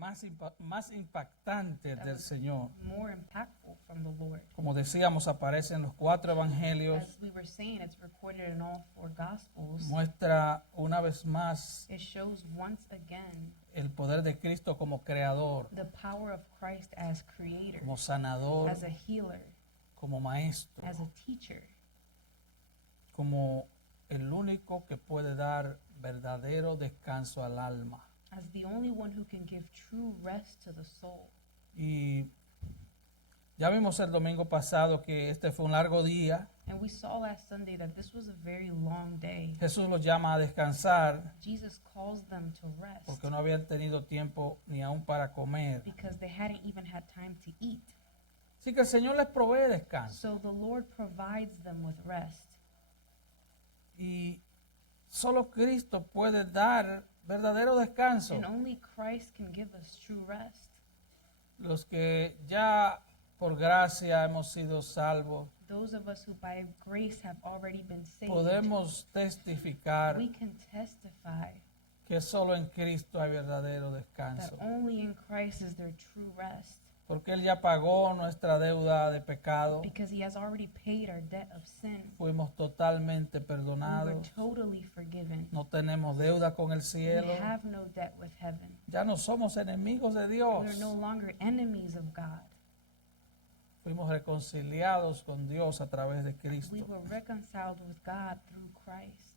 más impactantes that del was Señor. more impactful from the Lord. Como decíamos, aparece en los 4 evangelios. As we were saying, it's recorded in all 4 Gospels. Muestra una vez más It shows once again el poder de Cristo como creador, the power of Christ as creator, como sanador, as a healer, como maestro, as a teacher, como el único que puede dar verdadero descanso al alma. as the only one who can give true rest to the soul. Y ya vimos el domingo pasado que este fue un largo día. And we saw last Sunday that this was a very long day. Jesús los llama a descansar Jesus calls them to rest porque no habían tenido tiempo ni aún para comer. because they hadn't even had time to eat. Así que el Señor les provee descanso. So the Lord provides them with rest. Y solo Cristo puede dar verdadero descanso. And only Christ can give us true rest. Los que ya por gracia hemos sido salvos, Those of us who by grace have already been saved, podemos testificar we can testify que solo en Cristo hay verdadero that descanso. only in Christ is there true rest, Porque Él ya pagó nuestra deuda de pecado. because he has already paid our debt of sin. Fuimos totalmente We were perdonados. totally forgiven. No tenemos deuda con el We cielo. have no debt with heaven. Ya no somos enemigos de Dios. We are no longer enemies of God. Fuimos reconciliados con Dios a través de We Cristo. were reconciled with God through Christ.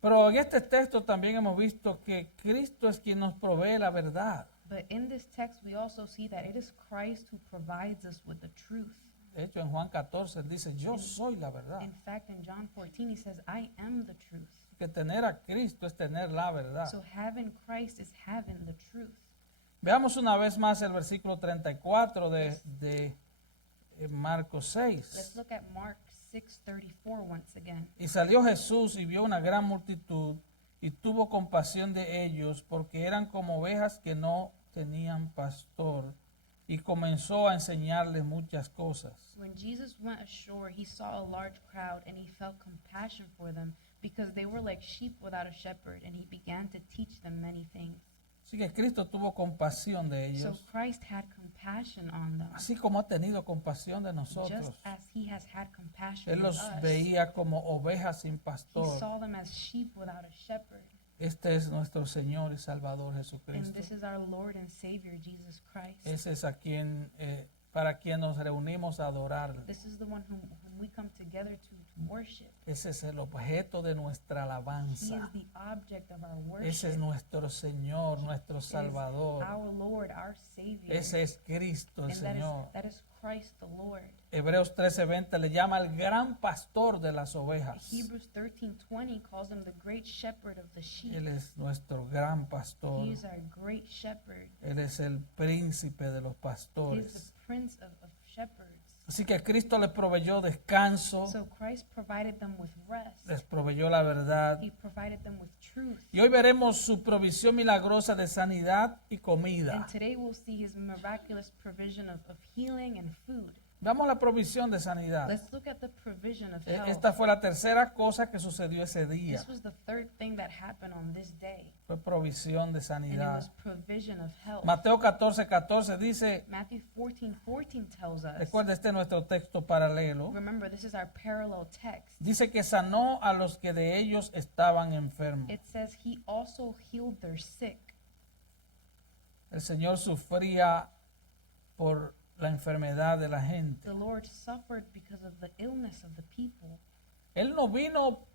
Pero en este texto también hemos visto que Cristo es quien nos provee la verdad. But in this text, we also see that it is Christ who provides us with the truth. De hecho, en Juan 14 él dice, yo soy la verdad. In fact, in John 14, he says, I am the truth. Que tener a Cristo es tener la verdad. So having Christ is having the truth. Veamos una vez más el versículo 34 de Marcos 6. Let's look at Mark 6:34 once again. Y salió Jesús y vio una gran multitud y tuvo compasión de ellos porque eran como ovejas que no tenían pastor y comenzó a enseñarles muchas cosas. When Jesus went ashore, he saw a large crowd and he felt compassion for them because they were like sheep without a shepherd, and he began to teach them many things. Así que Cristo tuvo compasión de So ellos, Christ had compassion on them, así como ha tenido compasión de nosotros. just as he has had compassion Él on los us. veía como ovejas sin He pastor. saw them as sheep without a shepherd. Este es nuestro Señor y Salvador And Jesucristo. this is our Lord and Savior, Jesus Christ. Ese es a quien, para quien nos reunimos a adorar. This is the one whom we come together to worship. Ese es el objeto de nuestra He is alabanza. the object of our Ese es worship. nuestro Señor, nuestro It is Salvador. our Lord, our Savior. Ese es Cristo, el And Señor. that is Christ the Lord. Hebreos 13:20 le llama el gran pastor de las ovejas. Hebrews 13:20 calls him the great shepherd of the sheep. Él es nuestro gran pastor. He is our great shepherd. Él es el príncipe de los He is pastores. the prince of shepherds. Así que Cristo les proveyó descanso, So Christ provided them with rest. les proveyó la verdad. He provided them with truth. Y hoy veremos su provisión milagrosa de sanidad y comida. And today we'll see his miraculous provision of healing and food. Veamos la provisión de sanidad. Let's look at the provision of health. Esta fue la tercera cosa que sucedió ese día. This was the third thing that happened on this day. Fue provisión de And it sanidad. was provision of health. Mateo 14:14 dice, Matthew 14:14 tells us. recuerda, este es nuestro texto paralelo. Remember, this is our parallel text. Dice que sanó a los que de ellos estaban enfermos. It says he also healed their sick. El Señor sufría por la enfermedad de la gente. The Lord suffered because of the illness of the people. Él no vino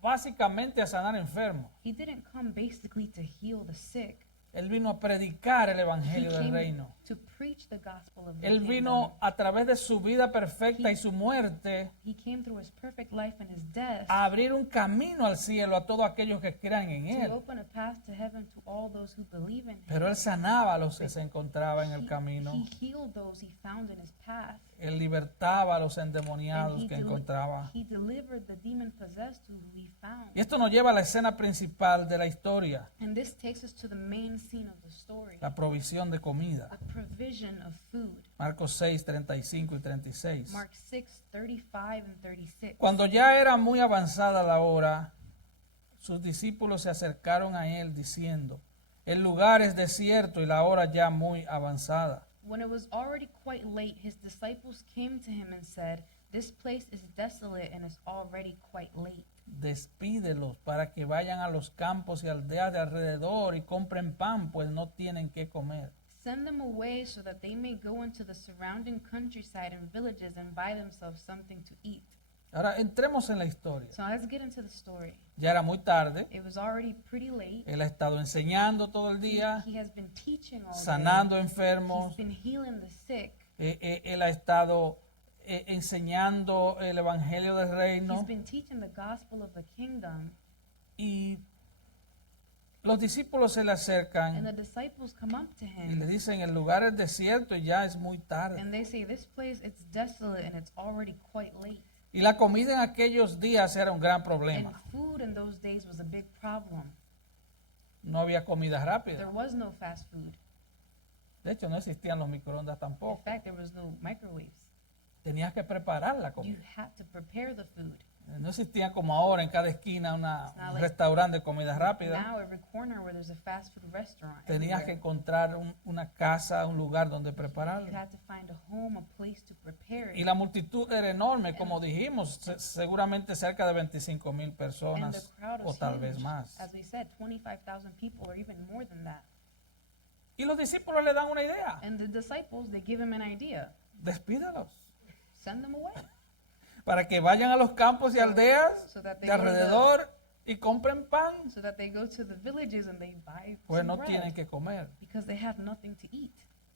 básicamente a sanar enfermos. He didn't come basically to heal the sick. Él vino a predicar el He evangelio del came reino. to preach the gospel of the Él kingdom. vino a través de su vida perfecta y su muerte He came through his perfect life and his death a abrir un camino al cielo a todos aquellos que crean en to él. open a path to heaven to all those who believe in him. Pero él sanaba a los que se encontraban en el He camino. healed those he found in his path. Él libertaba a los And endemoniados que encontraba. he delivered the demon-possessed who he found. Y esto nos lleva a la escena principal de la historia, And this takes us to the main scene of the story, la provisión de comida. a provision of food. Marcos 6, 35 y 36. Mark 6, 35 and 36. Cuando ya era muy avanzada la hora, sus discípulos se acercaron a él diciendo, El lugar es desierto y la hora ya muy avanzada. When it was already quite late, his disciples came to him and said, "This place is desolate and it's already quite late. Despídelos para que vayan a los campos y aldeas de alrededor y compren pan, pues no tienen qué comer. Send them away so that they may go into the surrounding countryside and villages and buy themselves something to eat." Ahora entremos en la historia. So let's get into the story. Ya era muy tarde. It was already pretty late. Él ha estado enseñando todo el día, He has been teaching all sanando day. enfermos. He's been healing the sick. Él ha estado enseñando el evangelio del reino. He's been teaching the gospel of the kingdom. Y los discípulos se le And acercan the disciples come up to y le him dicen, el lugar es desierto y ya es muy tarde. and they say, "This place, it's desolate and it's already quite late." Y la comida en aquellos días era un gran And problema. food in those days was a big problem. No había comida There rápida. was no fast food. De hecho, no existían los microondas In tampoco. fact, there was no microwaves. Tenías que preparar la You comida. had to prepare the food. No existía como ahora en cada esquina un restaurante de comida rápida. Now every corner where there's a fast food restaurant, Tenías que everywhere, encontrar una casa, un lugar donde you prepararlo. had to find a home, a place to prepare Y it. la multitud era enorme, como dijimos, seguramente cerca de 25,000 And the personas crowd o was tal vez huge. más. As we said, 25,000 people or even more than that. Y los discípulos le dan una idea. And the disciples, they give him an idea. Despídalos Send them away para que vayan a los campos y aldeas so that they de go to alrededor y compren pan. so that they go to the villages and they buy Pues some no bread tienen que comer. because they have nothing to eat.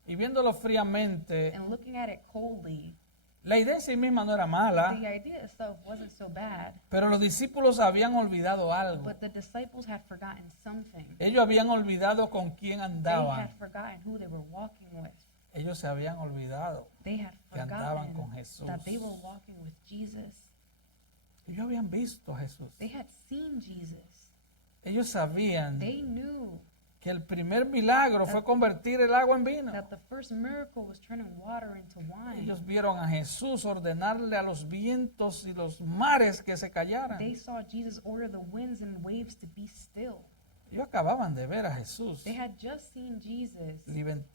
Y viéndolo fríamente, And looking at it coldly, la idea en sí misma no era mala, the idea itself wasn't so bad, pero los discípulos habían olvidado algo. but the disciples had forgotten something. Ellos habían olvidado con quién They had andaban. forgotten who they were walking with. Ellos se habían olvidado They had que andaban forgotten con Jesús. that they were walking with Jesus. Ellos habían visto a Jesús. They had seen Jesus. Ellos sabían They knew que el primer milagro fue convertir el agua en vino. that the first miracle was turning water into wine. Ellos vieron a Jesús ordenarle a los vientos y los mares que se callaran. They saw Jesus order the winds and waves to be still. Ellos acababan de ver a Jesús They had just seen Jesus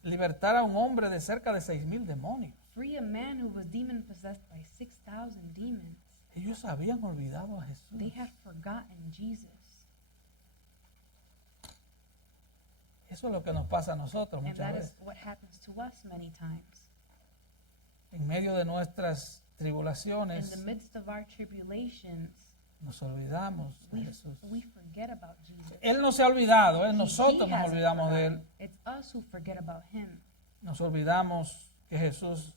libertar a un hombre de cerca de 6,000 demonios. free a man who was demon possessed by 6,000 demons. Ellos habían olvidado a They Jesús. had forgotten Jesus. Eso es lo que nos pasa a nosotros And muchas that veces. is what happens to us many times. En medio de nuestras In tribulaciones the midst of our tribulations, nos olvidamos de we, Jesús. we forget about Jesus. Él no se ha olvidado, He nosotros nos hasn't olvidamos de Él. forgotten. It's us who forget about him. Nos olvidamos que Jesús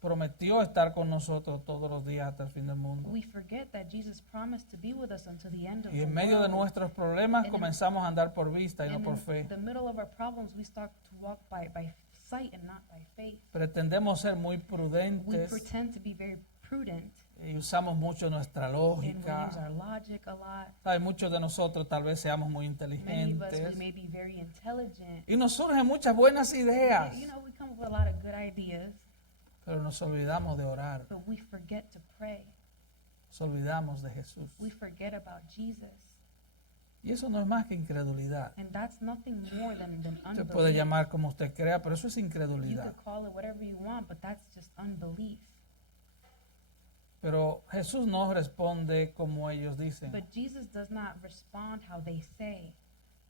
prometió estar con nosotros todos los días hasta el fin del mundo. We forget that Jesus promised to be with us until the end of Y the en medio de world. nuestros problemas And comenzamos a andar por vista y no And por in fe. the middle of our problems, we start to walk by sight and not by faith. Pretendemos ser muy We prudentes pretend to be very prudent y usamos mucho nuestra and we use lógica. our logic a lot. ¿Sabe? Muchos de nosotros tal vez seamos muy Many of us, we inteligentes may be very intelligent. y nos surgen muchas buenas ideas, You know, we come up with a lot of good ideas, pero nos olvidamos de orar, but we forget to pray. nos olvidamos de Jesús. We forget about Jesus. Y eso no es más que incredulidad. And that's nothing more than Usted puede unbelief. llamar como usted crea, pero eso es You incredulidad. could call it whatever you want, but that's just unbelief. Pero Jesús no responde como ellos dicen. But Jesus does not respond how they say.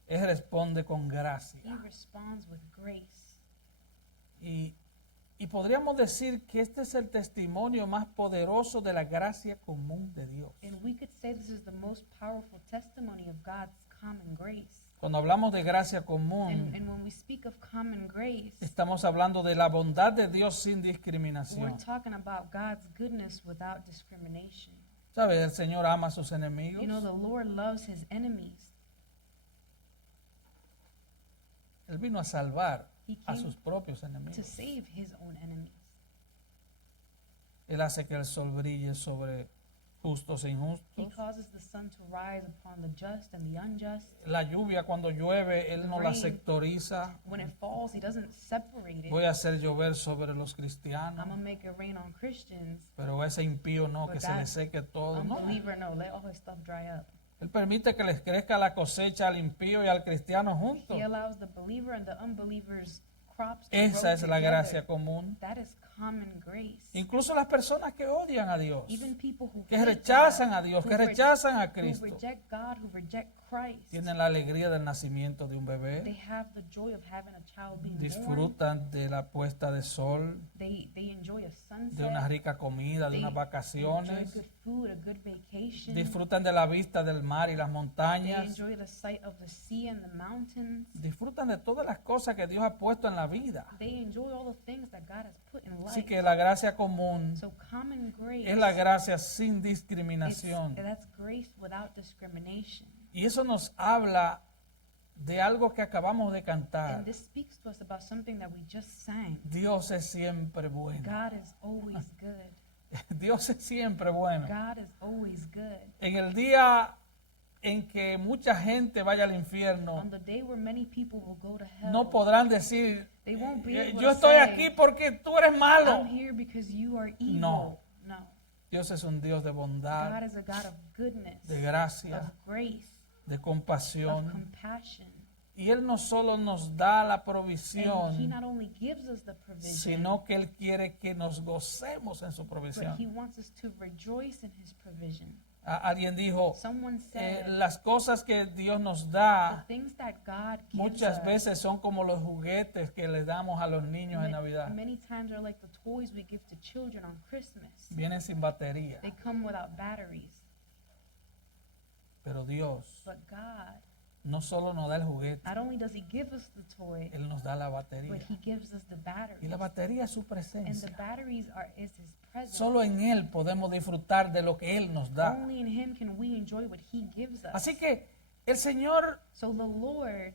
Él responde con gracia. He responds with grace. Y podríamos decir que este es el testimonio más poderoso de la gracia común de Dios. And we could say this is the most powerful testimony of God's common grace. Cuando hablamos de gracia And común, when we speak of common grace, estamos hablando de la bondad de Dios sin we're discriminación. talking about God's goodness without discrimination. ¿Sabe? El Señor ama a sus enemigos. You know, the Lord loves his enemies. Él vino a salvar He a came sus propios to enemigos. save his own enemies. Él hace que el sol brille sobre justos e He injustos. causes the sun to rise upon the just and the unjust. La lluvia cuando llueve, Él no la Rain. sectoriza. When it falls, he doesn't separate it. Voy a hacer llover sobre los I'm cristianos, going to make it rain on Christians. pero ese impío no, But que se that le seque todo. No, Unbeliever, no, let all his stuff dry up. Él permite que les crezca la cosecha al impío y al cristiano juntos. He allows the believer and the unbeliever's crops to Esa grow es la together. gracia común. That is common grace. Incluso las personas que odian a Dios, Even people who que hate rechazan God, a Dios, who que rechazan a who Cristo, reject God, who reject Christ, tienen la alegría del nacimiento de un they bebé, have the joy of having a child being born. disfrutan de la puesta de sol, They enjoy a sunset. de una rica comida, de They unas enjoy vacaciones, good food, a good vacation. disfrutan de la vista del mar y las They montañas, enjoy the sight of the sea and the mountains. disfrutan de todas las cosas que Dios ha puesto en la vida. They enjoy all the things that God has put in Así life. que la gracia común So common grace es la gracia sin it's- discriminación. that's grace without discrimination. Y eso nos habla de algo que acabamos de cantar. And this speaks to us about something that we just sang. Dios es siempre bueno. God is always good. Dios es siempre bueno. God is always good. En el día en que mucha gente vaya al On infierno, the day where many people will go to hell, no podrán decir, they won't be able yo to estoy say, aquí porque tú eres malo. I'm here because you are evil. No. No. Dios es un Dios de God bondad, is a God of goodness, de gracia, of grace, de of compasión. compassion. Y Él no solo nos da la And He provisión, not only gives us the provision, sino que Él quiere que nos gocemos en su but He provisión. wants us to rejoice in His provision. Alguien dijo, Someone said, las cosas que Dios nos the da things that God gives muchas us veces son como los juguetes que les damos a los niños en Navidad. many times are like the toys we give to children on Christmas. Vienen sin batería. They come without batteries. Pero Dios But God, no solo nos da el juguete, not only does He give us the toy, Él nos da la but batería. He gives us the Y batteries. la batería es su And the presencia. batteries is His presence. Solo en Él podemos disfrutar de lo que Él nos da. Only in Him can we enjoy what He gives us. Así que el Señor So the Lord,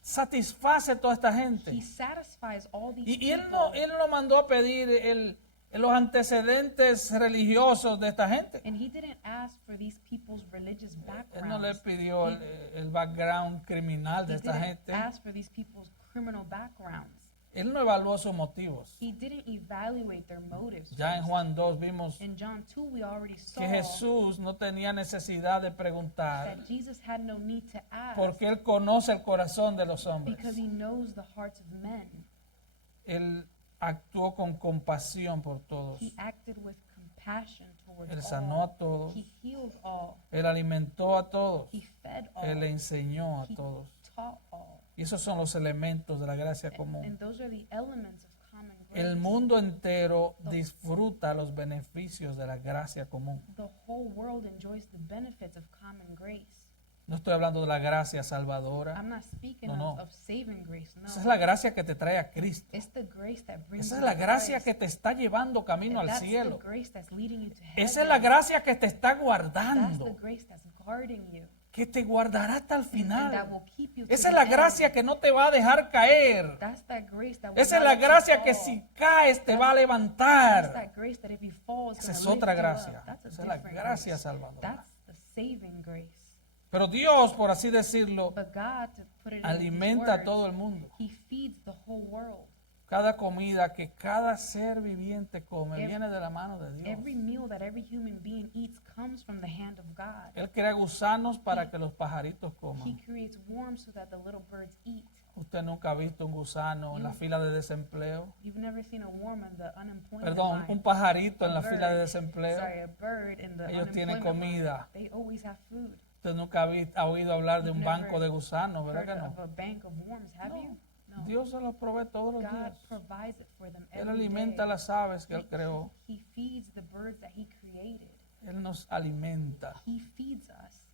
satisface a toda esta He gente. satisfies all these Y Él people. no mandó a pedir los antecedentes religiosos de esta gente. And He didn't ask for these people's religious Él no le backgrounds. pidió el background criminal de He esta didn't gente. ask for these people's criminal backgrounds. Él no evaluó sus motivos. He didn't evaluate their motives. Ya en first. Juan 2 vimos In John 2, we already saw que Jesús no tenía necesidad de preguntar that Jesus had no need to ask porque Él conoce el corazón de los hombres. because He knows the hearts of men. Él actuó con compasión por todos. He acted with compassion towards Él sanó all. a todos. He healed all. Él alimentó a todos. He fed all. Él enseñó a He todos. taught all. Y esos son los elementos de la gracia And común. those are the elements of common grace. El mundo entero disfruta los beneficios de la gracia común. The whole world enjoys the benefits of common grace. No estoy hablando de la gracia salvadora. I'm not speaking No, of, no. of saving grace. No. Esa es la gracia que te trae a Cristo. It's the grace that brings Esa you es la to gracia Christ. que te está llevando camino al That's cielo. the grace that's leading you to heaven. Esa es la gracia que te está That's the guardando, grace that's guarding you. que te guardará hasta el And that final. will keep you to Esa es the la end. gracia que no te va a dejar caer. That's that grace that will Esa es not la let you gracia que fall. si caes te va a That's levantar. that grace that if you fall, it's Esa es gonna otra lift you gracia. up. That's a Esa es la different gracia grace. salvadora. That's the saving grace. Pero Dios, por así decirlo, But God, to put it in alimenta a His todo words, el mundo. He feeds the whole world. Cada comida que cada ser viviente come Every- viene de la mano de Dios. Every meal that every human being eats comes from the hand of God. Él crea gusanos para que los pajaritos He coman. creates worms so that the little birds eat. Usted nunca ha visto un gusano en la fila de desempleo. You've never seen a worm in the unemployment Perdón, line. un pajarito en A la bird. fila de desempleo. Sorry, a bird in the Ellos tienen unemployment line. comida. They always have food. Usted nunca ha oído hablar de un You've banco never de gusanos, ¿verdad Heard que of no? a bank of worms, have No. you? No. Dios se los provee todos los God días. provides it for them Él every alimenta day. las aves que Él creó. He feeds the birds that He created. Él nos alimenta. He feeds us.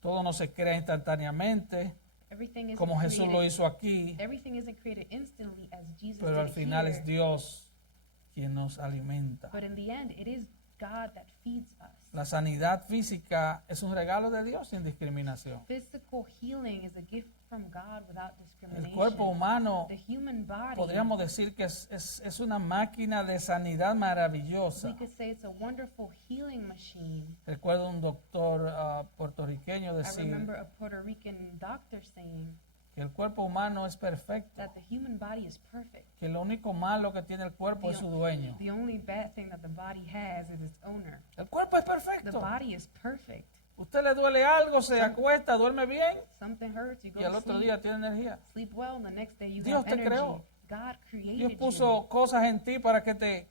Todo no se crea instantáneamente, Everything isn't como Jesús lo created- hizo aquí, Everything isn't created instantly as Jesus pero did al final here. es Dios quien nos alimenta. But in the end, it is God that feeds us. La sanidad física es un regalo de Dios sin discriminación. Physical healing is a gift from God without El discrimination. cuerpo humano, The human body, podríamos decir que es una máquina de sanidad we maravillosa. could say it's a wonderful healing machine. Recuerdo un doctor puertorriqueño I decir remember a Puerto Rican doctor saying que el cuerpo humano es perfecto, that the human body is perfect. que lo único malo que tiene el cuerpo es su dueño. The only bad thing that the body has is its owner. El cuerpo es The perfecto. body is perfect. Usted le duele algo, se acuesta, duerme bien Something hurts, you go y al to otro sleep, día tiene energía. sleep well, and the next day you Dios have te energy. creó. God created Dios you. puso cosas en ti para que te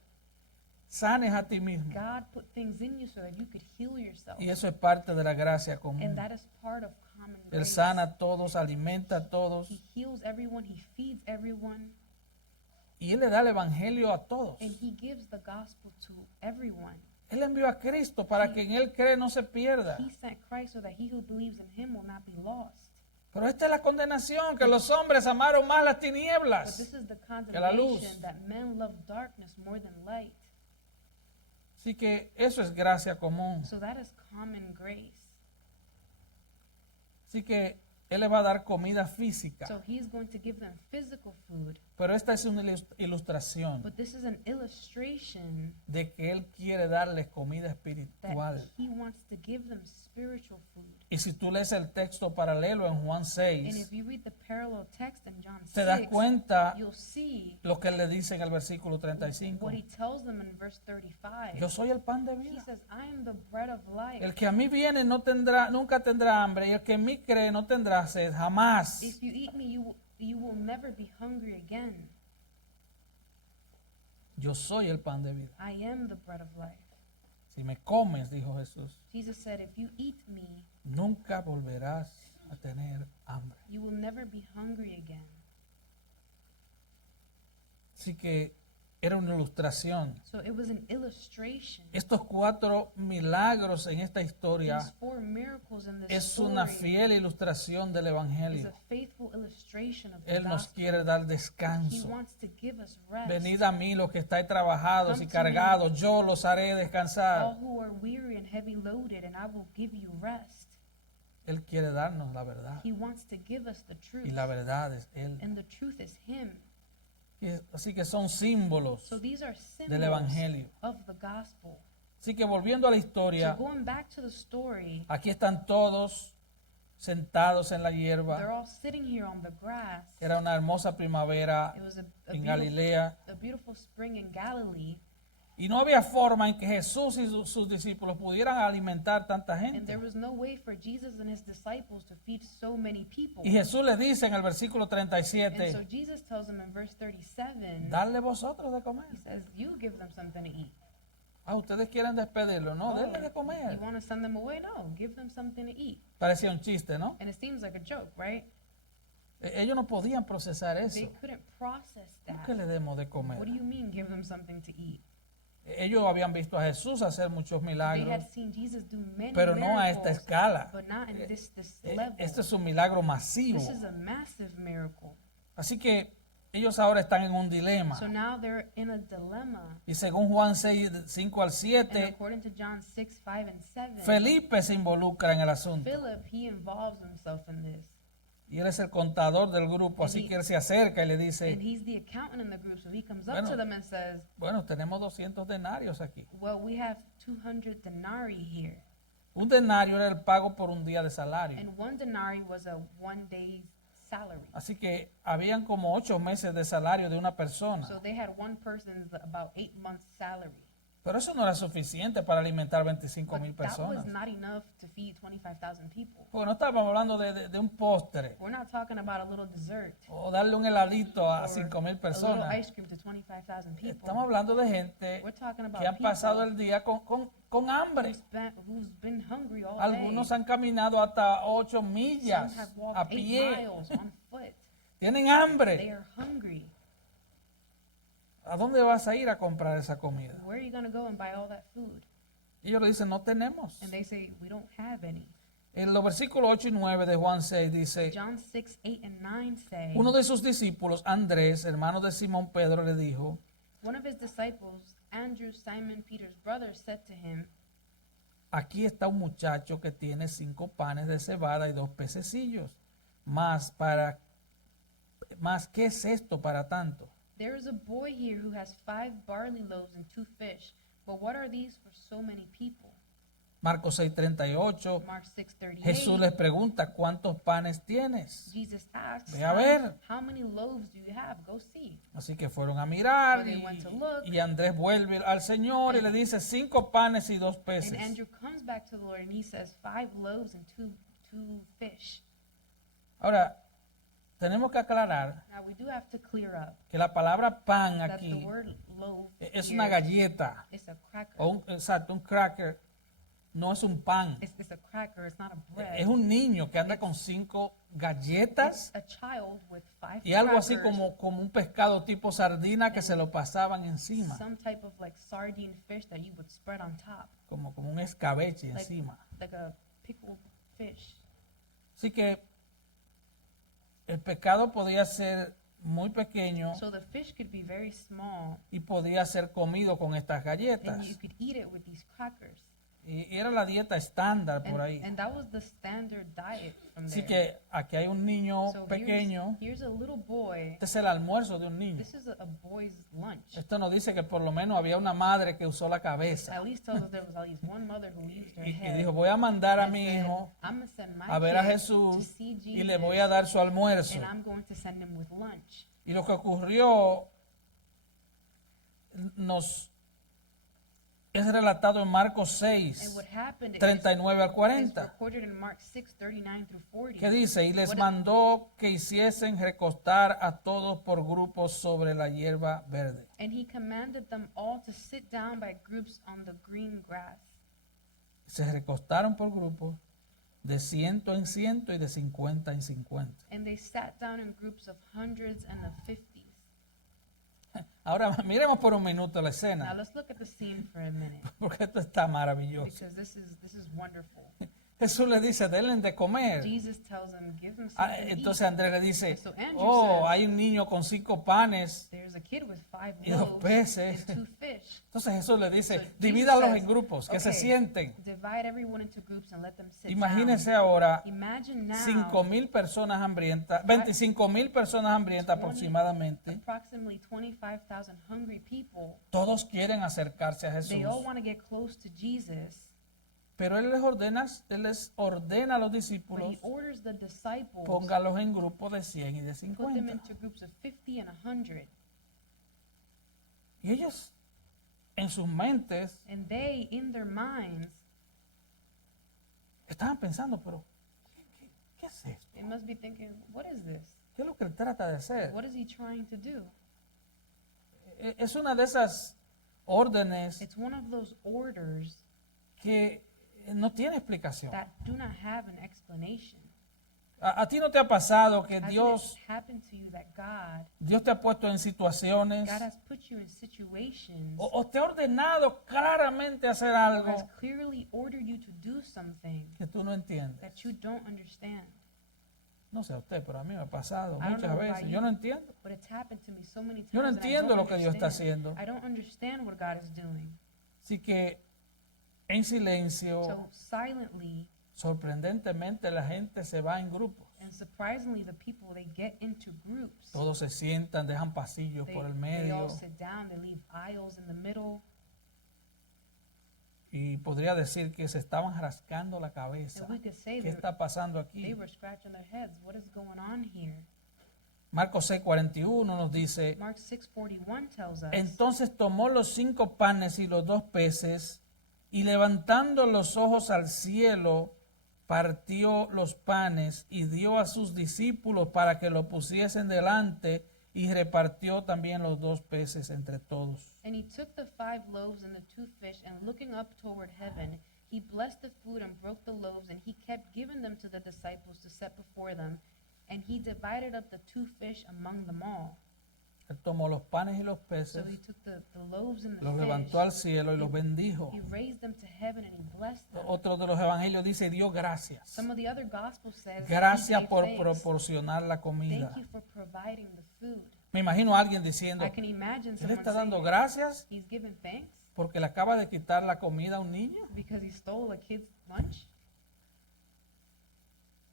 sanes a ti mismo. God put things in you so that you could heal yourself. Y eso es parte de la gracia And común. that is part of common Él grace. sana a todos, alimenta a todos He heals everyone, he feeds everyone, y Él le da el evangelio a todos. and he gives the gospel to everyone. Él envió a Cristo para que en Él cree no se pierda. He sent Christ so that he who believes in him will not be lost. Pero esta es la condenación, que los hombres amaron más las But tinieblas. this is the la luz. condemnation that men love darkness more than light. Así que eso es gracia común. So that is common grace. Así que Él le va a dar comida física. So he's going to give them physical food, Pero esta es una ilustración but this is an illustration de que Él quiere darles comida that espiritual. he wants to give them spiritual food. Y si tú lees el texto paralelo en Juan And 6, if you read the parallel text in John te das 6, cuenta you'll see lo que Él le dice en el versículo 35. what he tells them in verse 35. Yo soy el pan de He vida. says, I am the bread of life. El que a mí viene nunca tendrá hambre, y el que en mí cree no tendrá sed jamás. If you eat me, you will never be hungry again. Yo soy el pan de vida. I am the bread of life. Si me comes, dijo Jesús, Jesus said, if you eat me, nunca volverás a tener hambre. you will never be hungry again. Así que era una ilustración. So it was an illustration. Estos 4 milagros en esta These historia 4 miracles in this es una story fiel ilustración del is Evangelio. a faithful illustration of the Él nos gospel. quiere dar He descanso. wants to give us rest. Venid a mí los que estáis trabajados y Come to me. cargados, yo los haré All descansar. who are weary and heavy loaded, and I will give you rest. Él quiere darnos la verdad. He wants to give us the truth. Y la verdad es Él. And the truth is him. Así que son símbolos So these are del symbols Evangelio. of the gospel. Así que volviendo a la So historia, going back to the story, aquí están todos sentados en la they're hierba. all sitting here on the grass. Era una hermosa primavera It was en Galilea. a beautiful spring in Galilee, Y no había forma en que Jesús y sus discípulos pudieran alimentar tanta and gente. there was no way for Jesus and his disciples to feed so many people. Y Jesús les dice en el versículo And so 37, Jesus tells them in verse 37, darle vosotros de comer. he says, you give them something to eat. Ah, ustedes quieren despedirlo, no, Oh, denle de you comer. want to send them away? No, give them something to eat. Parecía un chiste, ¿no? And it seems like a joke, right? Ellos no podían procesar eso. They couldn't process ¿Por that. qué le demos de comer? What do you mean, give them something to eat? Ellos habían visto a Jesús hacer muchos They milagros, had seen Jesus do many pero no a esta miracles, escala. but not in this level. Este es un milagro masivo. This is a massive miracle. Así que ellos ahora están en un dilema. So now they're in a dilemma. Y según Juan 6, 5 al And 7, according to John 6, 5, and 7, Felipe se involucra en el asunto. Philip, he involves himself in this. Y él es el contador del grupo, así que él se acerca y le And dice, he's the accountant in the group. So he comes up Bueno. to them and says, bueno, tenemos 200 denarios aquí. well, we have 200 denarii here. Un denario era el pago por un día de salario. And 1 denarii was a 1 day's salary. Así que habían como 8 meses de salario de una persona. So they had one person's about 8 months' salary. Pero eso no era suficiente para alimentar 25,000 But that was personas. not enough to feed 25,000 people. Porque no estábamos hablando de un postre We're not talking about a little dessert o darle un heladito a or 5,000 a little personas. ice cream to 25,000 people. Estamos hablando de gente We're talking about que han people pasado el día con hambre. who's been hungry all Algunos day. han caminado hasta 8 Some millas have walked a 8 pie. miles on foot. Tienen They hambre. are hungry. ¿A dónde vas a ir a comprar esa comida? Where are you going to go and buy all that food? Y ellos le dicen, no tenemos. And they say, we don't have any. En los versículos 8 y 9 de Juan 6 dice, John 6, 8, and 9 say, uno de sus discípulos, Andrés, hermano de Simón Pedro, le dijo, one of his disciples, Andrew, Simon Peter's brother, said to him, aquí está un muchacho que tiene 5 panes de cebada y 2 pececillos. Más, ¿qué es esto para tanto? there is a boy here who has 5 barley loaves and 2 fish, but what are these for so many people? Marcos 6:38, Mark 6:38. Jesús les pregunta, ¿cuántos panes tienes? Jesus asks, Ve a ver. how many loaves do you have? Go see. Así que fueron a mirar So they went to look. y Andrés vuelve al Señor y le dice 5 panes y 2 And peces. Andrew comes back to the Lord and he says, 5 loaves and two fish. Ahora, tenemos que aclarar Now we do have to clear up que la palabra pan that the aquí word loaf es here una galleta is a cracker. o exacto, un cracker, no es un pan. It's a cracker, it's not a bread. Es un niño que anda con 5 galletas It's a child with 5 y algo así crackers, como un pescado tipo sardina que se lo pasaban encima, some type of like sardine fish that you would spread on top, como un escabeche like, encima. like a pickled fish. Así que el pescado podía ser muy pequeño So the fish could be very small y podía ser comido con estas and galletas. you could eat it with these crackers. Y era la dieta estándar por ahí. And that was the standard diet from Así there. que aquí hay un niño So pequeño. here's a little boy. Este es el almuerzo de un niño. This is a boy's lunch. Esto nos dice que por lo menos había una madre que usó la cabeza At least tells us there was at least one mother who used her y head. dijo, voy a mandar a and mi said, hijo I'm gonna send my a ver a kid to Jesús see y le Jesus, voy a dar su almuerzo. and I'm going to send him with lunch. Y lo que ocurrió es relatado en Marcos And 6, what happened 39 al is 40. recorded in Mark 6:39 through 40. Que dice, y les What- mandó que hiciesen recostar a todos por grupos sobre la hierba verde. And he commanded them all to sit down by groups on the green grass. Se recostaron por grupos de 100 en 100 y de 50 en 50. And they sat down in groups of hundreds and of 50s. Ahora miremos por un minuto la Now escena, let's look at the scene for a minute porque esto está maravilloso. because this is wonderful. Jesús le dice, denle de comer. Jesus tells them, give them Ah, something to entonces eat. Andrés le dice, So Andrew oh, says- hay un niño con 5 panes. There's a kid with 5 Y 2 loaves peces. and 2 fish. Entonces Jesús le dice, So Jesus divídalos says, en grupos, que se okay, sienten. divide everyone into groups and let them sit Imagínense down. ahora Imagine now 5,000 personas hambrientas, 25,000 personas hambrientas 20 aproximadamente. approximately 25,000 hungry people. Todos quieren acercarse a Jesús. They all want to get close to Jesus, Pero Él les ordena a los but discípulos, he orders the disciples póngalos en grupos de 100 y de put them 50. into groups of 50 and 100. Y ellos, en sus mentes, And they, in their minds, estaban pensando, pero ¿qué es esto? they must be thinking, what is this? ¿Qué es lo que Él trata de hacer? What is he trying to do? Es una de esas órdenes It's one of those orders que no tiene explicación. that do not have an explanation. A ti no te ha pasado que Hasn't Dios it happened to you that Dios te ha puesto en situaciones God has put you in situations o te ha ordenado claramente hacer or algo has clearly ordered you to do something que tú no entiendes? that you don't understand? No sé a usted, pero a mí me ha pasado I don't muchas know about veces. you. Yo no entiendo. But it's happened to me so many times. Yo no and I entiendo don't lo que Dios está understand. haciendo. I don't understand what God is doing. Así que en silencio, So silently sorprendentemente, la gente se va en grupos. and surprisingly, the people, they get into groups. Todos se sientan, dejan pasillos por el They medio. all sit down. They leave aisles in the middle. Y podría decir que se estaban rascando la cabeza. And we could say ¿Qué está pasando aquí? they were scratching their heads. What is going on here? Marcos 6:41 nos dice, Mark 6:41 tells us. entonces tomó los 5 panes y los 2 peces y levantando los ojos al cielo, partió los panes y dio a sus discípulos para que lo pusiesen delante y repartió también los 2 peces entre todos. And he took the 5 loaves and the 2 fish, and looking up toward heaven, he blessed the food and broke the loaves, and he kept giving them to the disciples to set before them. And he divided up the 2 fish among them all. Él tomó los panes y los peces, So he took the loaves and the los fish, levantó al cielo y los bendijo. he raised them to heaven, and he blessed them. Otro de los evangelios dice, dio gracias. Some of the other gospels says, he Gracias gave por thanks. proporcionar la comida. Thank you for providing the food. Me imagino a alguien diciendo, I can imagine él someone está dando saying, gracias he's giving thanks porque le acaba de quitar la comida a un niño. because he stole a kid's lunch.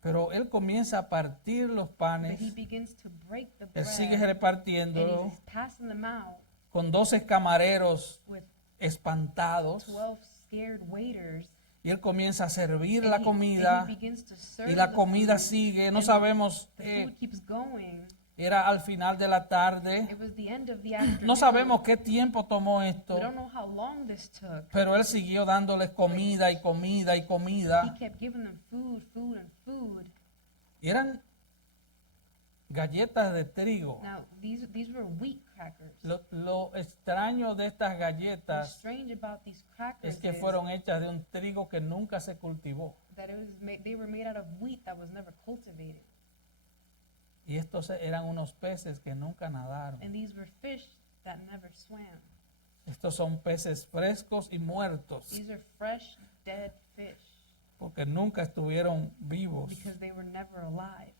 Pero él comienza a partir los But panes, he begins to break the él bread, sigue and repartiéndolo he's passing them out con 12 camareros with espantados 12 scared waiters. Y él comienza a servir And la he comida begins to serve y la the comida food. sigue. No And sabemos, The food keeps going. era al final de la tarde. It was the end of the afternoon. No sabemos qué tiempo tomó We esto, don't know how long this took. pero él siguió dándoles comida y comida y comida. He kept giving them food, food, and food. Y eran galletas de trigo. Now, these were wheat crackers. Lo extraño de estas What's galletas strange about these crackers es que is fueron hechas de un trigo que nunca se cultivó. that they were made out of wheat that was never cultivated. Y estos eran unos peces que nunca nadaron. And these were fish that never swam. Estos son peces frescos y muertos These are fresh, dead fish porque nunca estuvieron vivos. because they were never alive.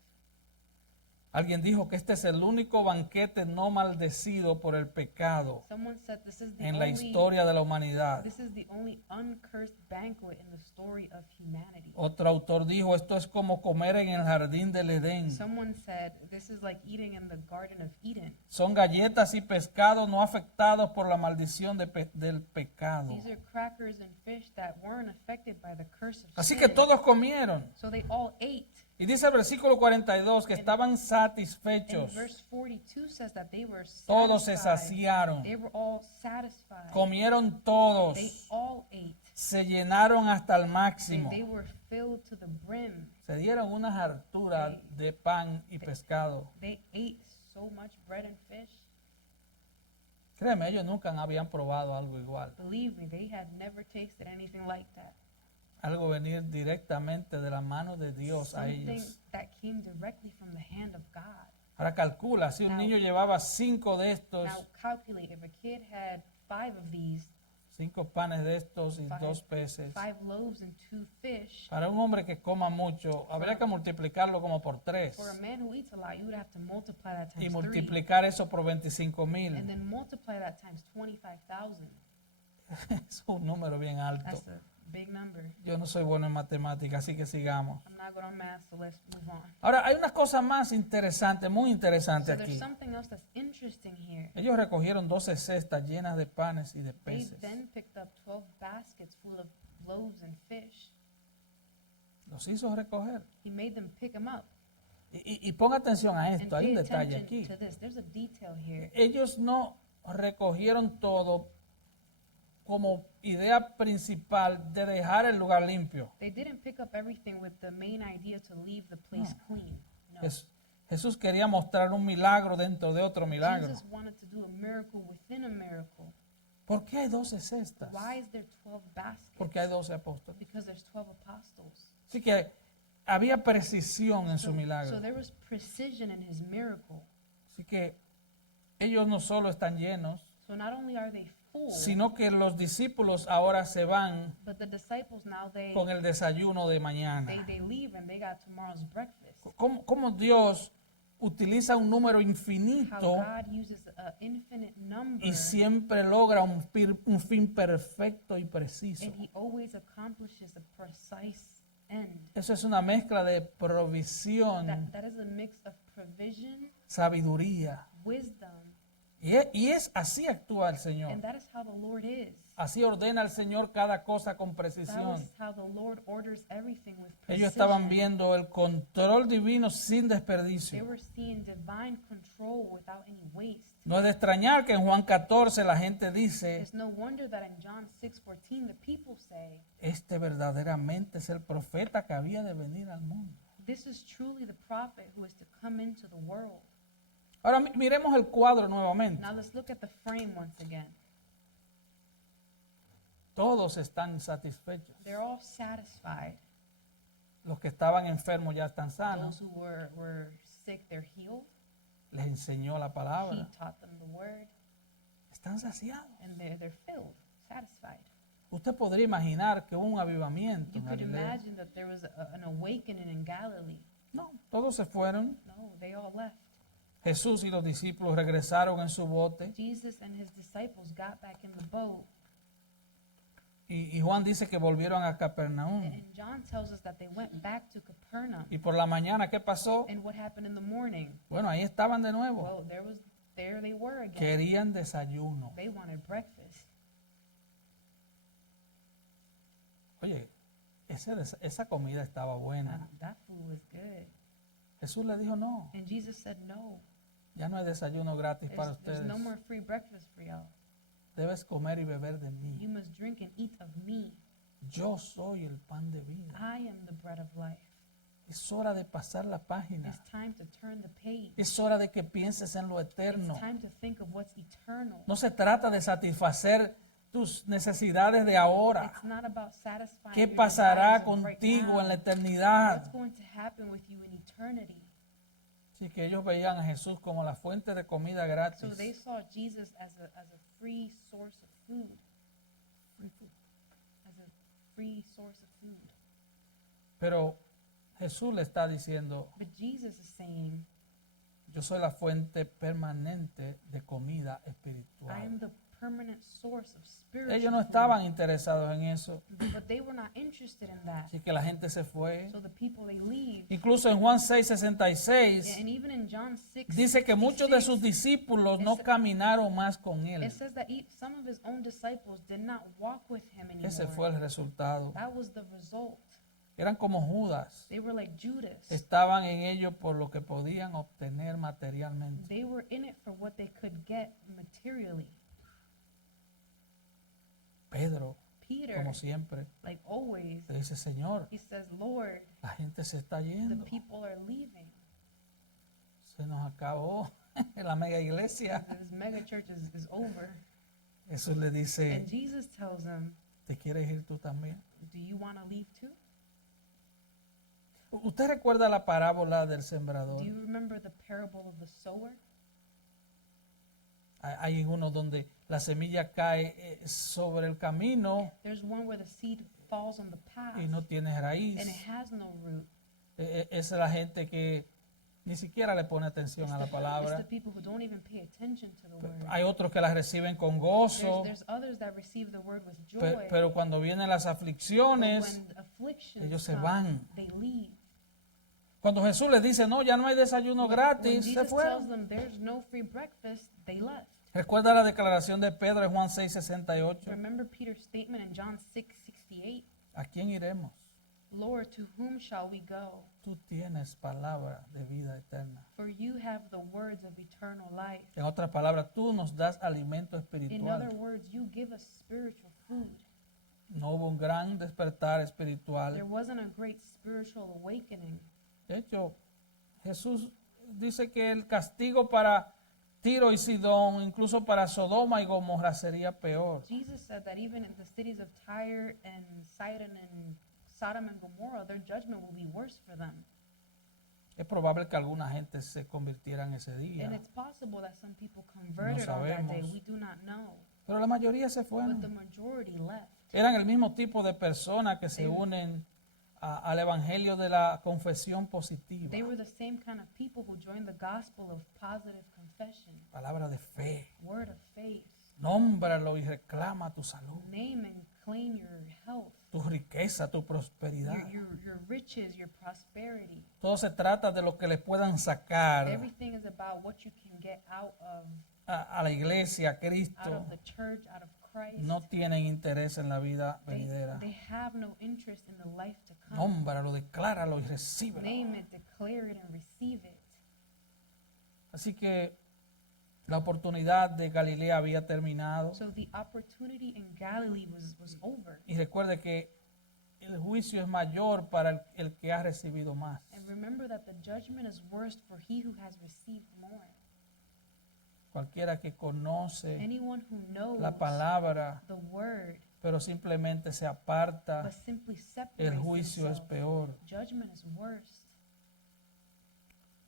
Alguien dijo que este es el único banquete no maldecido por el pecado Someone said this is the en la only historia de la humanidad. this is the only uncursed banquet in the story of humanity. Otro autor dijo, esto es como comer en el jardín del Edén. Someone said this is like eating in the Garden of Eden. Son galletas y pescado no afectados por la maldición del pecado. These are crackers and fish that weren't affected by the curse of Así sin. que todos comieron. So they all ate. Y dice el versículo 42 que estaban And satisfechos. verse 42 says that they were Todos se satisfied. saciaron. They were all satisfied. Comieron todos. They all ate. Se llenaron hasta el máximo. They were filled to the brim. Se dieron unas harturas de pan y pescado. They ate so much bread and fish. Créeme, ellos nunca habían probado algo igual. Believe me, they had never tasted anything like that. Algo venir directamente de la mano de Dios a Something ellos. that came directly from the hand of God. Ahora calcula, si un Now- niño llevaba 5 de estos, Now calculate, if a kid had 5 of these, 5 panes de estos y Five. 2 peces. 5 loaves and 2 fish, Para un hombre que coma mucho, habría que multiplicarlo como por 3 for a man who eats a lot, you would have to multiply that y times 3. multiplicar eso por 25,000. And then multiply that times 25,000. Es un número bien alto. That's a big number. Yo no soy bueno en matemáticas, así que sigamos. I'm not good on math, so let's move on. Ahora, hay una cosa más interesante, muy interesante So there's aquí. something else that's interesting here. Ellos recogieron 12 cestas llenas de panes y de They peces. then picked up 12 baskets full of loaves and fish. Los hizo recoger. He made them pick them up. Y ponga atención a And esto, hay pay un detalle attention aquí. to this. There's a detail here. Ellos no recogieron todo como idea principal de dejar el lugar limpio. They didn't pick up everything with the main idea to leave the place clean. No. Jesús quería mostrar un milagro dentro de otro milagro. Jesus wanted to do a miracle within a miracle. ¿Por qué hay 12 cestas? Why is there 12 baskets? Porque hay 12 apóstoles. Because there's 12 apostles. Así que había precisión en su So milagro. there was precision in his miracle. Así que ellos no solo están llenos, So not only are they full, sino que los discípulos ahora se van but the disciples now con el desayuno de mañana. they leave and they got tomorrow's breakfast. ¿Cómo Dios utiliza un número How infinito God uses an infinite number, y siempre logra un fin perfecto y preciso? and he always accomplishes a precise end. Eso es una mezcla de provisión, That is a mix of provision, sabiduría. wisdom, Y es así actúa el Señor. and that is how the Lord is. Así ordena el Señor cada cosa con That precisión. is how the Lord orders everything with precision. Ellos estaban viendo el control divino sin They desperdicio. were seeing divine control without any waste. No es de extrañar que en Juan 14 la gente dice, It's no wonder that in John 6:14 the people say, este verdaderamente es el profeta que había de venir al mundo. "This is truly the prophet who is to come into the world." Ahora miremos el cuadro nuevamente. Now let's look at the frame once again. Todos están satisfechos. They're all satisfied. Los que estaban enfermos ya están sanos. Those who were sick, they're healed. Les enseñó la He palabra. taught them the word, Están saciados. and they're filled, satisfied. Usted podría imaginar que hubo un avivamiento You en could Galilea. imagine that there was an awakening in Galilee. No, todos se fueron. No, they all left. Jesús y los discípulos regresaron en su bote. Jesus and his disciples got back in the boat, Y Juan dice que volvieron a Capernaum. and John tells us that they went back to Capernaum. Y por la mañana, ¿qué pasó? And what happened in the morning? Bueno, ahí estaban de nuevo. Well, there they were again. Querían desayuno. They wanted breakfast. Oye, esa comida estaba buena. That food was good. Jesús le dijo, no, And Jesus said, no, ya no hay desayuno gratis para there's ustedes. no more free breakfast for y'all. Debes comer y beber de You mí. must drink and eat of me. Yo soy el pan de vida. I am the bread of life. Es hora de pasar la página. It's time to turn the page. Es hora de que pienses en lo eterno. It's time to think of what's eternal. No se trata de satisfacer tus necesidades de ahora. It's not about satisfying ¿Qué your pasará desires of right contigo now. en la eternidad? What's going to happen with you in eternity? Así que ellos veían a Jesús como la fuente de comida So gratis. they saw Jesus as a free source of food, as a free source of food. Pero Jesús le está diciendo, But Jesus is saying, yo soy la fuente permanente de comida I am espiritual. the permanent source of spiritual Ellos no food. estaban interesados en eso. But they were not interested in that. Así que la gente se fue. So the people, they leave. Incluso en Juan 6:66 And even in John 6, dice que muchos de sus discípulos no caminaron más con él. it says that some of his own disciples did not walk with him anymore. Ese fue el resultado. That was the result. Eran como Judas. They were like Judas. Estaban en ello por lo que podían obtener materialmente. They were in it for what they could get materially. Pedro, Peter, como siempre, like always, le dice, Señor, he says, Lord, la gente se está the yendo. people are leaving. Se nos acabó la mega iglesia. This mega church is over. Jesús le dice, And Jesus tells them, ¿te quieres ir tú también? do you want to leave too? ¿Usted recuerda la parábola del sembrador? Do you remember the parable of the sower? Hay uno donde la semilla cae sobre el camino There's one where the seed falls on the path y no tiene raíz. and it has no root. Esa es la gente que ni siquiera le pone atención a la It's the palabra. people who don't even pay attention to the word. Hay otros que la reciben con gozo, There's others that receive the word with joy. pero cuando vienen las But aflicciones, when afflictions ellos se come, van. they leave. Cuando Jesús les dice, no, ya no hay desayuno When gratis, se Jesus tells fueron. them there's no free breakfast, they left. Recuerda la declaración de Pedro en Juan 6:68. Remember Peter's statement in John 6:68? ¿A quién iremos? Lord, to whom shall we go? Tú tienes palabra de vida eterna. For you have the words of eternal life. En otras palabras, tú nos das alimento In other espiritual. words, you give us spiritual food. No hubo un gran despertar There espiritual. wasn't a great spiritual awakening. De hecho, Jesús dice que el castigo para Tiro y Sidón, incluso para Sodoma y Gomorra, sería peor. Jesus said that even in the cities of Tyre and Sidon and Sodom and Gomorrah, their judgment will be worse for them. Es probable que alguna gente se convirtiera en ese And día, it's possible that some people converted on that day. sabemos. We do not know. pero la mayoría se But the fueron. majority left. Eran el mismo tipo de personas que se unen al evangelio de la confesión positiva, They were the same kind of people who joined the gospel of positive confession, palabra de fe. word of faith. Nómbralo y reclama tu salud, Name and claim your health, tu riqueza, tu prosperidad. your riches, your prosperity. Todo se trata de lo que le puedan sacar Everything is about what you can get out of a la iglesia, a Cristo. the church, out of Christ. No tienen interés en la vida They venidera. have no interest in the life to come. Nómbralo, decláralo y recíbelo. Name it, declare it, and receive it. Así que la oportunidad de Galilea había terminado. So the opportunity in Galilee was over. Y recuerde que el juicio es mayor para el que ha recibido más. And remember that the judgment is worst for he who has received more. Cualquiera que conoce Anyone who knows la palabra, the word pero simplemente se aparta, but simply el separates juicio es himself, peor. judgment is worse.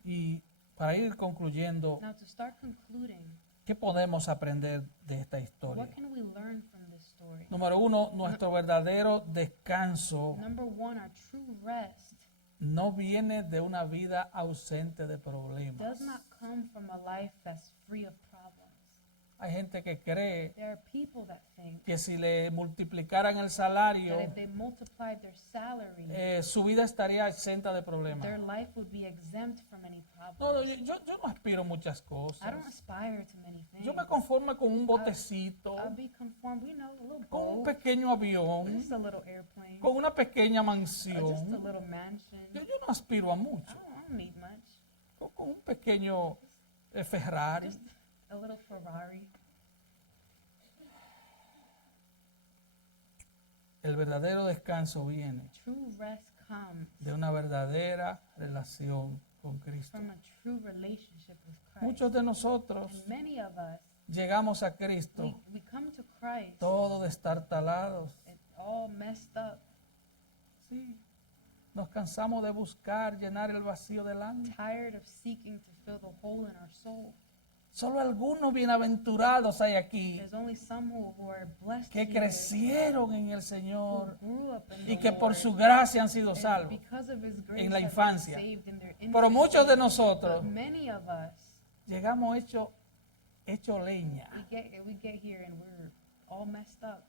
Y para ir concluyendo, Now to start concluding, ¿qué podemos aprender de esta historia? what can we learn from this story? Número uno, nuestro verdadero descanso Number one, our true rest no viene de una vida ausente de problemas. does not come from a life that's free of problems. Hay gente que cree There are people that think que si le multiplicaran el that salario, if they multiplied their salary, su vida estaría exenta de problemas. their life would be exempt from any No, problems. yo no aspiro a muchas I don't cosas. aspire to many things. Yo me conformo con un botecito, I'll be conformed, a little con un boat, pequeño avión, just a little airplane, con una pequeña or just a mansión. little mansion. Yo no aspiro a mucho. I don't need much. Con un pequeño Ferrari. Just a little Ferrari. El verdadero descanso viene True rest comes de una verdadera relación con Cristo. from a true relationship with Christ. Muchos de nosotros And many of us, llegamos a Cristo we come to Christ, todos destartalados. it's all messed up, Sí. Nos cansamos de buscar llenar el vacío del alma. tired of seeking to fill the hole in our soul. Solo algunos bienaventurados hay aquí There's only some who are blessed que here, crecieron en el who Señor grew up in y the que por Lord, su gracia han sido and salvos. because of His grace en la have been infancia. saved in their Pero muchos de infancy. nosotros But many of us, llegamos hecho leña, we get here and we're all messed up,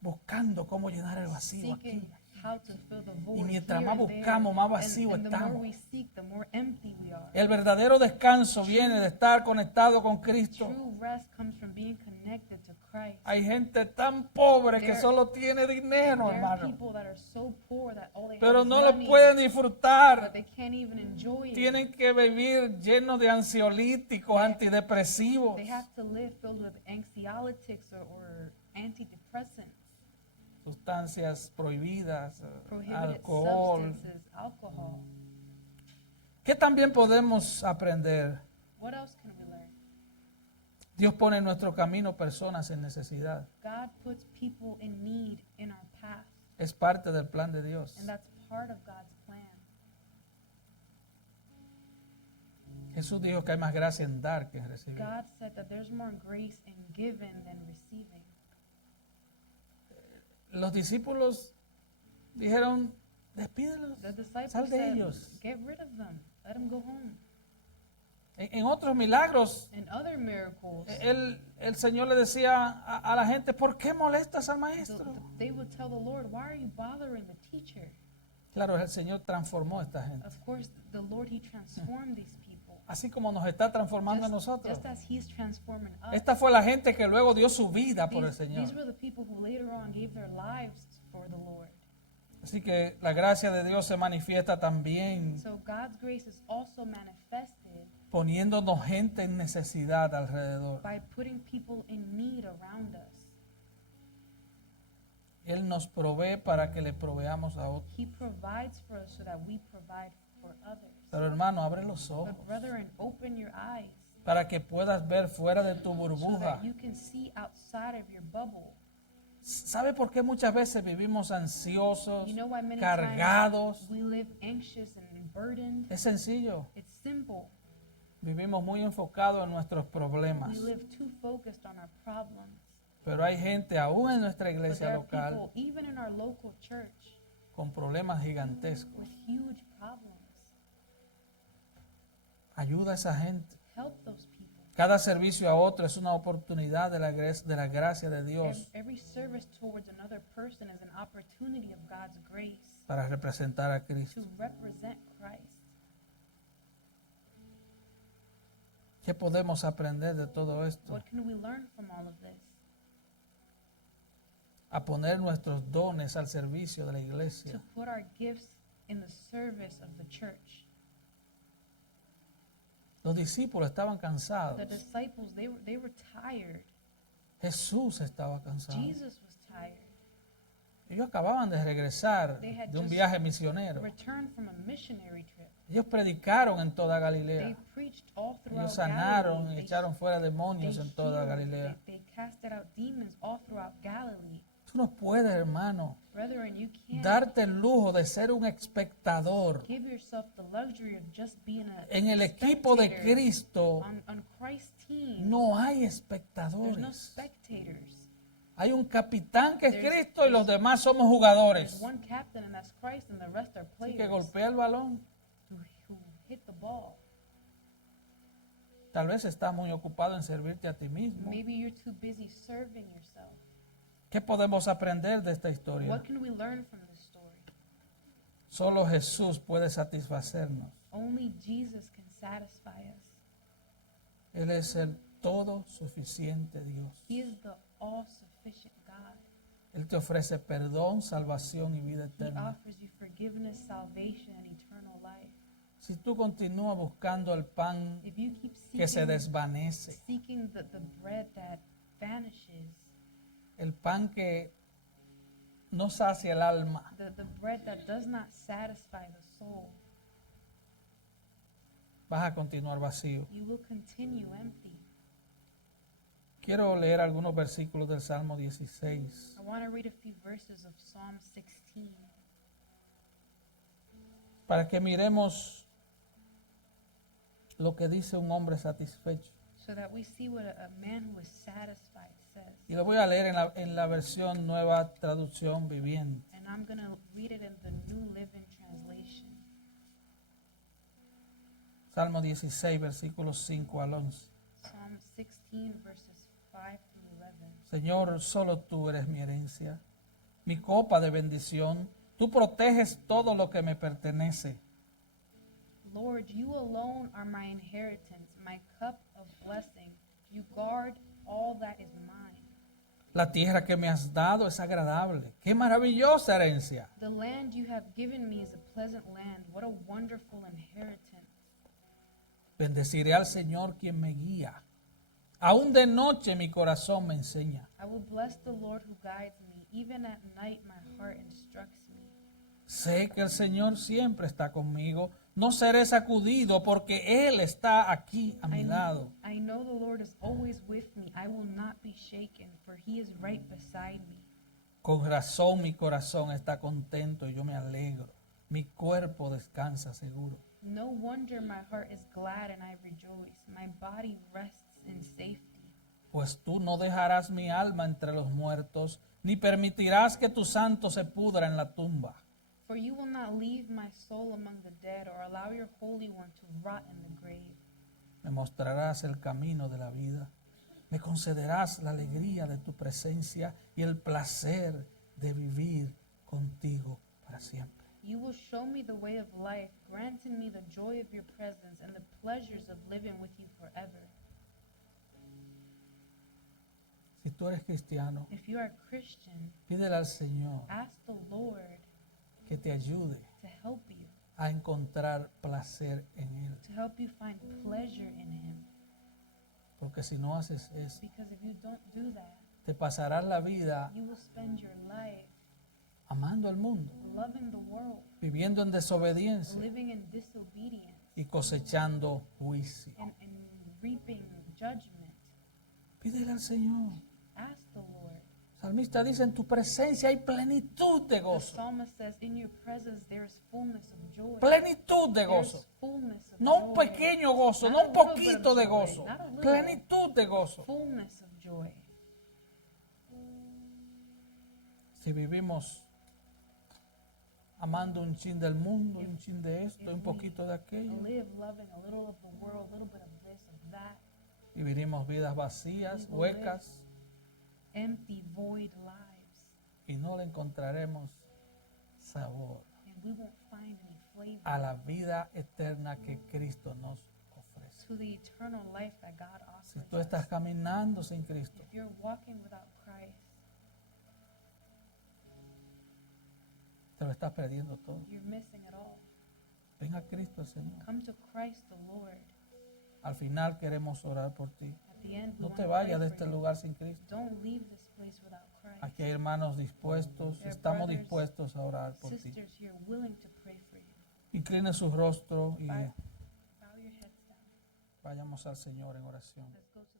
buscando cómo llenar el vacío seeking aquí. how to fill the void Y mientras here más and there. buscamos, más vacío and the more estamos. we seek, the more empty we are. El verdadero descanso viene de estar conectado con Cristo. True rest comes from being connected to Christ. Hay gente tan pobre que There- solo tiene dinero, There are hermano, people that are so poor that all they pero have no is lo money, pueden but disfrutar. they can't even enjoy it. Tienen que vivir llenos de ansiolíticos, antidepresivos. They have to live filled with anxiolytics or antidepressants, Sustancias prohibidas, prohibited alcohol. substances, alcohol. ¿Qué también podemos aprender? What else can we learn? Dios pone en nuestro camino personas en necesidad. God puts people in need in our path, Es parte del plan de Dios. and that's part of God's plan. Jesús dijo que hay más gracia en dar que en recibir. God said that there's more grace in giving than receiving. Los discípulos dijeron, despídelos, The disciples sal de said, ellos. get rid of them, let them go home. En otros milagros, In other miracles, el Señor le decía a la gente, ¿por qué molestas al maestro? they would tell the Lord, why are you bothering the teacher? Claro, el Señor transformó a esta gente. Of course, the Lord, He transformed these people. Así como nos está transformando a nosotros. Just as He's transforming us. Esta fue la gente que luego dio su vida por el These Señor. were the people who later on gave their lives for the Lord. Así que la gracia de Dios se manifiesta también So God's grace is also manifested poniéndonos gente en necesidad alrededor. by putting people in need around us. Él nos provee para que le proveamos a otros. He provides for us so that we provide for others. Pero hermano, abre los ojos But brethren, open your eyes para que puedas ver fuera de tu so burbuja. that you can see outside of your bubble. ¿Sabe por qué muchas veces vivimos ansiosos, You know why many cargados? times we live anxious and burdened? Es sencillo. It's simple. Vivimos muy enfocados en nuestros problemas. We live too focused on our problems. Pero hay gente aún en nuestra But iglesia there are local people, even in our local church, con problemas gigantescos. with huge problems. Ayuda a esa gente. Help those people. Cada servicio a otro es una oportunidad de la gracia de Dios Every service towards another person is an opportunity of God's grace para representar a Cristo. to represent Christ. ¿Qué podemos aprender de todo esto? What can we learn from all of this? A poner nuestros dones al servicio de la To iglesia. put our gifts in the service of the church. Los discípulos estaban cansados. The disciples, they were tired. Jesús estaba cansado. Jesus was tired. Ellos acababan de regresar They had de un just viaje misionero. Returned from a missionary trip. Ellos predicaron en toda They Galilea. preached all throughout Ellos sanaron Galilee. y echaron fuera demonios They en toda healed, Galilea. they casted out demons all throughout Galilee. Tú no puedes, hermano, Brethren, you can't darte el lujo de ser un espectador give yourself the luxury of just being a en el equipo de spectator. Cristo. On Christ's team, No hay there's no espectadores. spectators. Hay un capitán que es There's- Cristo y los demás somos There's jugadores. one captain, and that's Christ, and the rest are Así players que golpea el balón. who hit the ball. Tal vez estás muy ocupado en servirte a ti mismo. Maybe you're too busy serving yourself. ¿Qué podemos aprender de esta historia? What can we learn from this story? Solo Jesús puede satisfacernos. Only Jesus can satisfy us. Él es el todo suficiente Dios. He is the all-sufficient God. Él te ofrece perdón, salvación y vida He eterna. offers you forgiveness, salvation, and eternal life. Si tú continúas buscando el pan If you keep que se seeking, desvanece, seeking the bread that vanishes, el pan que no sacia el alma, the bread that does not satisfy the soul, vas a continuar vacío. you will continue empty. Quiero leer algunos versículos del Salmo 16 I want to read a few verses of Psalm 16 para que miremos lo que dice un hombre satisfecho. so that we see what a man who is satisfied says. Y lo voy a leer en la versión Nueva Traducción Viviente. And I'm going to read it in the New Living Translation. Salmo 16, versículos 5 al 11. Psalm 16, verses 5 through 11. Señor, solo tú eres mi herencia, mi copa de bendición. Tú proteges todo lo que me pertenece. Lord, you alone are my inheritance, my cup of blessing. You guard all that is mine. La tierra que me has dado es agradable. ¡Qué maravillosa herencia! The land you have given me is a pleasant land. What a wonderful inheritance. Bendeciré al Señor quien me guía. Aún de noche mi corazón me enseña. I will bless the Lord who guides me. Even at night my heart instructs me. Sé que el Señor siempre está conmigo. No seré sacudido porque Él está aquí a mi lado. I know the Lord is always with me. I will not be shaken, for he is right beside me. Con razón mi corazón está contento y yo me alegro. Mi cuerpo descansa seguro. No wonder my heart is glad and I rejoice. My body rests in safety. Pues tú no dejarás mi alma entre los muertos, ni permitirás que tu santo se pudra en la tumba. For you will not leave my soul among the dead or allow your Holy One to rot in the grave. Me mostrarás el camino de la vida. Me concederás la alegría de tu presencia y el placer de vivir contigo para siempre. You will show me the way of life, granting me the joy of your presence and the pleasures of living with you forever. Si tú eres cristiano, If you are a Christian, pídele al Señor ask the Lord que te ayude to help you, a encontrar placer en Él. to help you find pleasure in him. Porque si no haces eso, Because if you don't do that, te pasarás la vida you will spend your life amando al mundo, loving the world, viviendo en desobediencia living in disobedience, y cosechando juicio. and reaping judgment. Pídele al Señor. Ask the Lord. El salmista dice, en tu presencia hay plenitud de The gozo. psalmist says, in your presence there is fullness of joy. Plenitud de There gozo. is fullness of No un joy. pequeño gozo, Not no a un little bit of poquito de joy, gozo. not a little. Plenitud de gozo. Fullness of joy. Si vivimos amando un chin del mundo, un chin de esto, un poquito de aquello, Live loving a little of the world, a little bit of this, of that. y vivimos vidas vacías, huecas, Empty, void lives. y no le encontraremos sabor And we won't find any flavor a la vida eterna que Cristo nos ofrece. to the eternal life that God Si offers tú estás us. caminando sin Cristo, If you're walking without Christ, te lo estás perdiendo todo. you're missing it all. Ven a Cristo, Señor. Come to Christ the Lord. Al final queremos orar por ti. At the end, we No want te to vayas de pray este for you. lugar sin Cristo. Don't leave this place without Christ. Aquí hay hermanos dispuestos, There are estamos brothers, dispuestos a orar por ti. Sisters here willing to pray for you. Incline su rostro y Bow your heads down. vayamos al Señor en oración. Let's go to